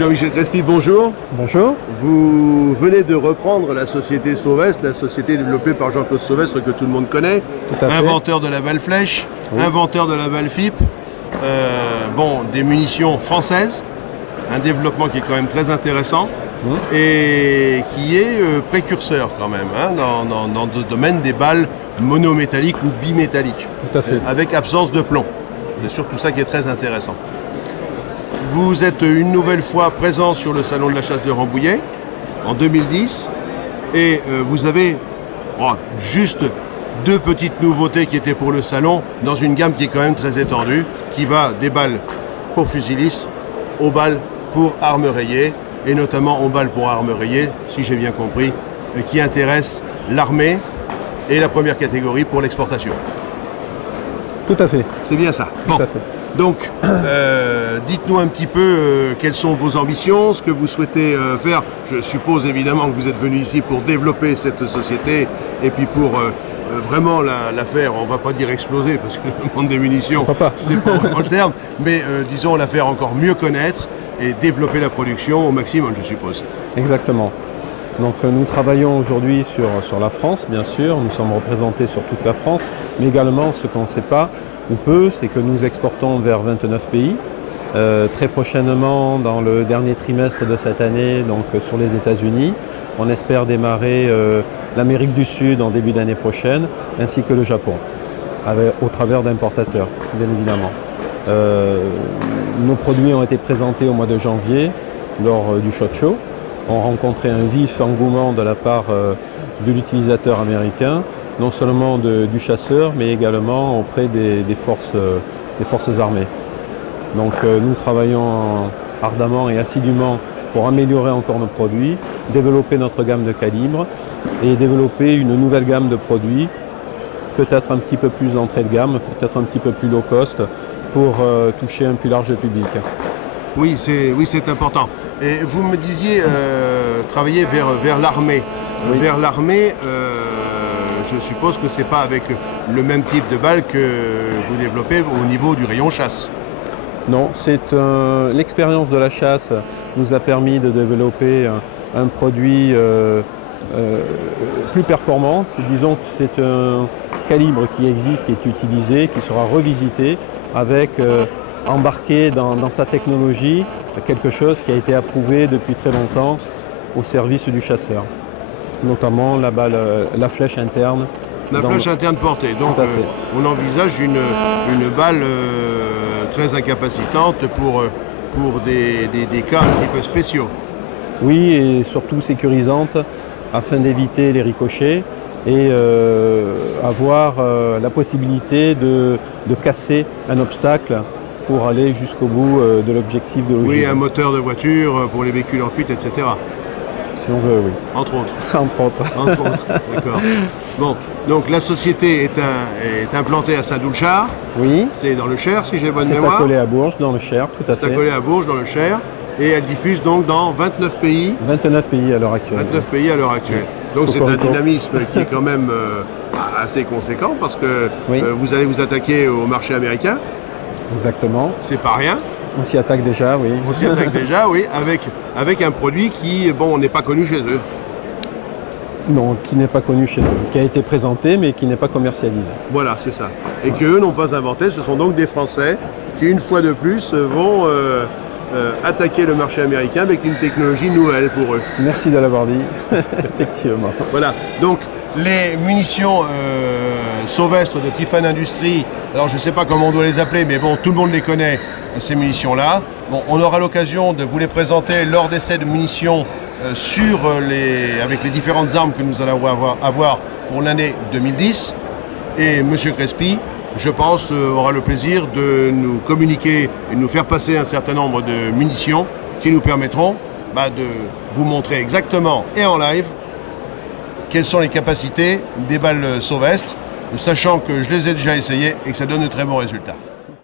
Jean-Michel Crespi, bonjour. Bonjour. Vous venez de reprendre la société Sauvestre, la société développée par Jean-Claude Sauvestre que tout le monde connaît, inventeur de la balle flèche, oui. Inventeur de la balle FIP, des munitions françaises, un développement qui est quand même très intéressant et qui est précurseur quand même dans le domaine des balles monométalliques ou bimétalliques, avec absence de plomb. C'est surtout ça qui est très intéressant. Vous êtes une nouvelle fois présent sur le salon de la chasse de Rambouillet en 2010 et vous avez juste deux petites nouveautés qui étaient pour le salon dans une gamme qui est quand même très étendue, qui va des balles pour fusilistes aux balles pour armes rayées et notamment aux balles pour armes rayées, si j'ai bien compris, qui intéressent l'armée et la première catégorie pour l'exportation. Tout à fait. C'est bien ça. Bon. Tout à fait. Donc, dites-nous un petit peu quelles sont vos ambitions, ce que vous souhaitez faire. Je suppose évidemment que vous êtes venu ici pour développer cette société et puis pour vraiment la faire, on ne va pas dire exploser parce que le monde des munitions, c'est pas vraiment le terme, mais disons la faire encore mieux connaître et développer la production au maximum, je suppose. Exactement. Donc nous travaillons aujourd'hui sur la France, bien sûr, nous sommes représentés sur toute la France, mais également ce qu'on ne sait pas ou peu, c'est que nous exportons vers 29 pays. Très prochainement, dans le dernier trimestre de cette année, donc sur les États-Unis, on espère démarrer l'Amérique du Sud en début d'année prochaine, ainsi que le Japon, au travers d'importateurs, bien évidemment. Nos produits ont été présentés au mois de janvier lors du SHOT Show. On rencontrait un vif engouement de la part de l'utilisateur américain, non seulement du chasseur, mais également auprès des forces armées. Donc nous travaillons ardemment et assidûment pour améliorer encore nos produits, développer notre gamme de calibres et développer une nouvelle gamme de produits, peut-être un petit peu plus d'entrée de gamme, peut-être un petit peu plus low cost, pour toucher un plus large public. Oui, c'est important. Et vous me disiez travailler vers l'armée. Oui. Vers l'armée, je suppose que ce n'est pas avec le même type de balle que vous développez au niveau du rayon chasse. Non, l'expérience de la chasse nous a permis de développer un produit plus performant. Disons que c'est un calibre qui existe, qui est utilisé, qui sera revisité avec embarqué dans sa technologie quelque chose qui a été approuvé depuis très longtemps au service du chasseur, notamment la flèche interne. La flèche interne portée, donc on envisage une balle très incapacitante pour des cas un petit peu spéciaux. Oui, et surtout sécurisante afin d'éviter les ricochets et avoir la possibilité de casser un obstacle pour aller jusqu'au bout de l'objectif de l'ogive. Oui, un moteur de voiture pour les véhicules en fuite, etc. Si on veut, oui. Entre autres. Entre autres. Entre autres, d'accord. Bon, donc la société est implantée à Saint-Doulchard. Oui. C'est dans le Cher, si j'ai bonne mémoire. C'est accolé à Bourges, dans le Cher, tout à fait. C'est accolé à Bourges, dans le Cher. Et elle diffuse donc dans 29 pays. 29 pays à l'heure actuelle. 29 pays à l'heure actuelle. Donc c'est un dynamisme qui est quand même assez conséquent parce que vous allez vous attaquer au marché américain. Exactement. C'est pas rien. On s'y attaque déjà, oui. On s'y attaque déjà, oui, avec un produit qui, n'est pas connu chez eux. Non, qui n'est pas connu chez eux, qui a été présenté mais qui n'est pas commercialisé. Voilà, c'est ça. Et qu'eux n'ont pas inventé, ce sont donc des Français qui, une fois de plus, vont attaquer le marché américain avec une technologie nouvelle pour eux. Merci de l'avoir dit, effectivement. Voilà, donc les munitions Sauvestre de Tiffany Industries, alors je ne sais pas comment on doit les appeler, mais bon, tout le monde les connaît, ces munitions-là. Bon, on aura l'occasion de vous les présenter lors d'essais de munitions avec les différentes armes que nous allons avoir pour l'année 2010. Et M. Crespi, je pense, aura le plaisir de nous communiquer et de nous faire passer un certain nombre de munitions qui nous permettront de vous montrer exactement et en live quelles sont les capacités des balles Sauvestre, sachant que je les ai déjà essayées et que ça donne de très bons résultats.